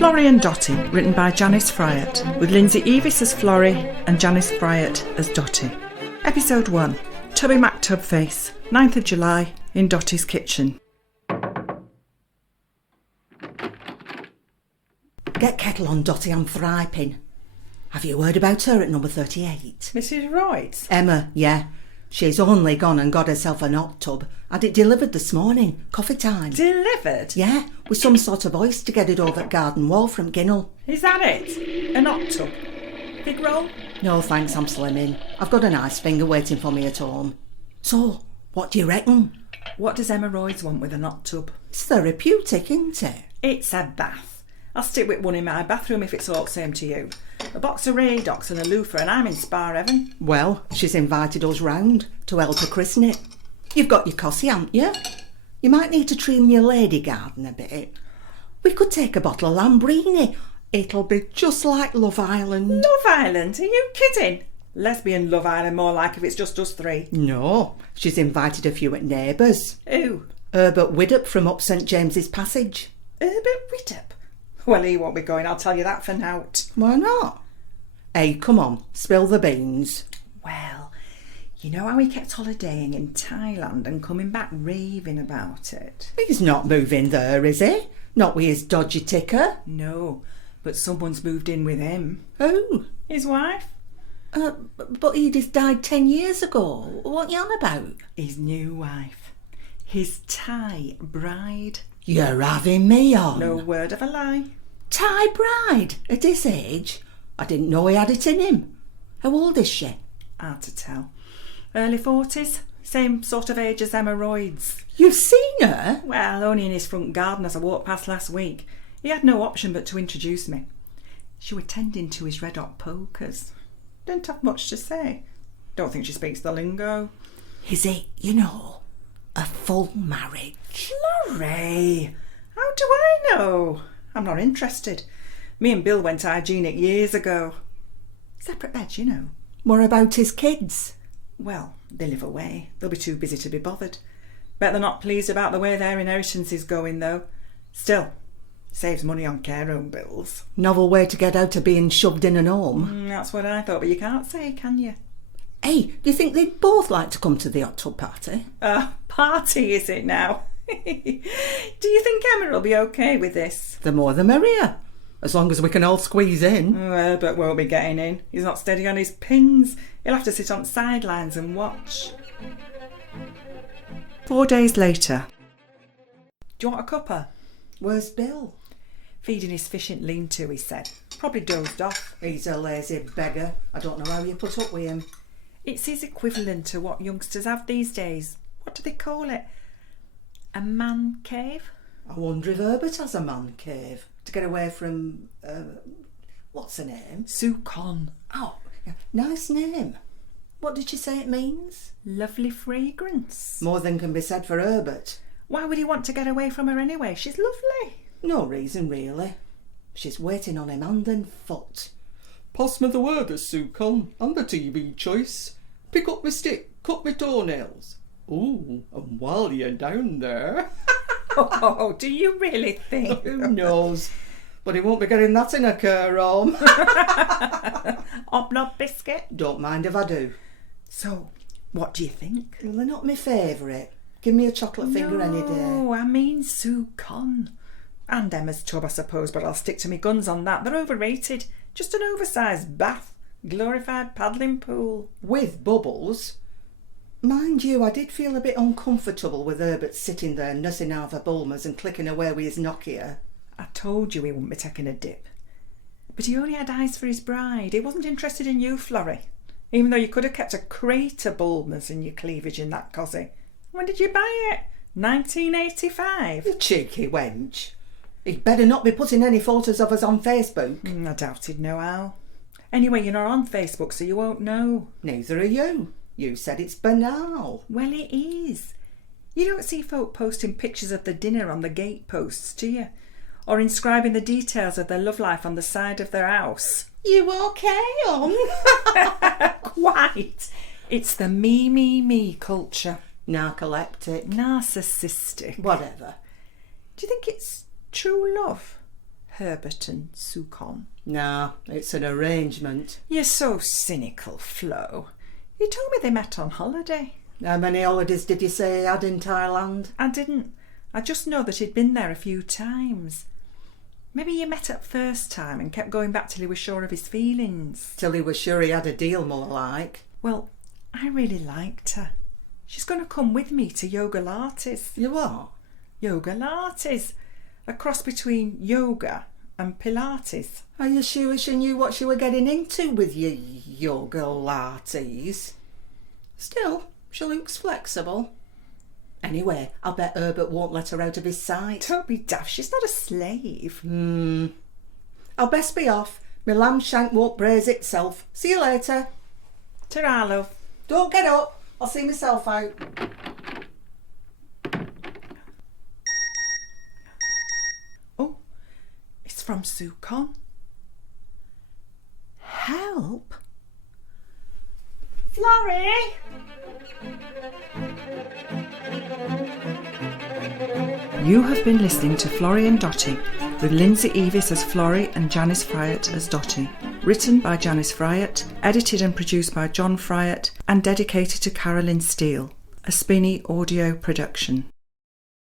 Florrie and Dotty, written by Janice Fryett, with Lindsay Eavis as Florrie and Janice Fryett as Dotty. Episode 1, Tubby McTubface, 9th of July, in Dotty's kitchen. Get kettle on, Dotty, I'm thripping. Have you heard about her at number 38? Mrs. Wright? Emma, yeah. She's only gone and got herself an hot tub. Had it delivered this morning, coffee time. Delivered? Yeah, with some sort of hoist to get it over at Garden Wall from Ginnell. Is that it? An hot tub? Big roll? No thanks, I'm slimming. I've got a nice finger waiting for me at home. So, what do you reckon? What does Emma Royds want with an hot tub? It's therapeutic, isn't it? It's a bath. I'll stick with one in my bathroom if it's all the same to you. A box of Radox and a loofah and I'm in spa heaven. Well, she's invited us round to help her christen it. You've got your cossie, haven't you? You might need to trim your lady garden a bit. We could take a bottle of Lambrini. It'll be just like Love Island. Love Island? Are you kidding? Lesbian Love Island more like if it's just us three. No, she's invited a few at neighbours. Who? Herbert Widdop from up St James's Passage. Herbert Widdop? Well, he won't be going, I'll tell you that for nout. Why not? Hey, come on, spill the beans. Well, you know how he kept holidaying in Thailand and coming back raving about it? He's not moving there, is he? Not with his dodgy ticker? No, but someone's moved in with him. Who? His wife. But Edith died 10 years ago. What you on about? His new wife. His Thai bride. You're having me on. No word of a lie. Thai bride? At his age? I didn't know he had it in him. How old is she? Hard to tell. Early 40s. Same sort of age as Emma Royds. You've seen her? Well, only in his front garden as I walked past last week. He had no option but to introduce me. She was tending to his red hot pokers. Didn't have much to say. Don't think she speaks the lingo. Is it, a full marriage? Florrie! How do I know? I'm not interested. Me and Bill went hygienic years ago. Separate beds, What about his kids? Well, they live away. They'll be too busy to be bothered. Bet they're not pleased about the way their inheritance is going, though. Still, saves money on care home bills. Novel way to get out of being shoved in an home. That's what I thought, but you can't say, can you? Hey, do you think they'd both like to come to the hot tub party? Party is it now? Do you think Emma will be okay with this? The more the merrier. As long as we can all squeeze in. Herbert won't be getting in. He's not steady on his pins. He'll have to sit on the sidelines and watch. 4 days later. Do you want a cuppa? Where's Bill? Feeding his fish in lean-to, he said. Probably dozed off. He's a lazy beggar. I don't know how you put up with him. It's his equivalent to what youngsters have these days. What do they call it? A man cave? I wonder if Herbert has a man cave. To get away from, what's her name? Sue Con. Oh, nice name. What did you say it means? Lovely fragrance. More than can be said for Herbert. Why would he want to get away from her anyway? She's lovely. No reason, really. She's waiting on him hand and foot. Pass me the word, Sue Con. I'm the TV choice. Pick up my stick, cut my toenails. Ooh, and while you're down there... Oh, do you really think? Who knows? But he won't be getting that in a care home. Hobnob biscuit? Don't mind if I do. So, what do you think? Well, they're not my favourite. Give me a chocolate finger any day. No, I mean Sue Con. And Emma's tub, I suppose, but I'll stick to my guns on that. They're overrated. Just an oversized bath. Glorified paddling pool. With bubbles. Mind you, I did feel a bit uncomfortable with Herbert sitting there nursing Arthur Bulmers and clicking away with his Nokia. I told you he wouldn't be taking a dip. But he only had eyes for his bride. He wasn't interested in you, Florrie. Even though you could have kept a crate of Bulmers in your cleavage in that cosy. When did you buy it? 1985? You cheeky wench. He'd better not be putting any photos of us on Facebook. I doubt he'd know how. Anyway, you're not on Facebook, so you won't know. Neither are you. You said it's banal. Well, it is. You don't see folk posting pictures of the dinner on the gateposts, do you? Or inscribing the details of their love life on the side of their house. You okay, Quite. It's the me culture. Narcoleptic. Narcissistic. Whatever. Do you think it's true love? Herbert and Sukon? Nah, it's an arrangement. You're so cynical, Flo. You told me they met on holiday. How many holidays did you say he had in Thailand? I didn't. I just know that he'd been there a few times. Maybe you met at first time and kept going back till he was sure of his feelings. Till he was sure he had a deal, more like. Well, I really liked her. She's going to come with me to Yoga Lattes. You what? Yoga Lattes. A cross between yoga and Pilates. Are you sure she knew what she were getting into with your yoga lattes? Still, she looks flexible. Anyway, I'll bet Herbert won't let her out of his sight. Don't be daft, she's not a slave. I'll best be off. My lamb shank won't braise itself. See you later. Ta-ra, love. Don't get up. I'll see myself out. Oh, it's from Sukon. Help? Florrie! You have been listening to Florrie and Dotty, with Lindsay Eavis as Florrie and Janice Fryett as Dotty. Written by Janice Fryett, edited and produced by John Fryett, and dedicated to Carolyn Steele. A Spinny audio production.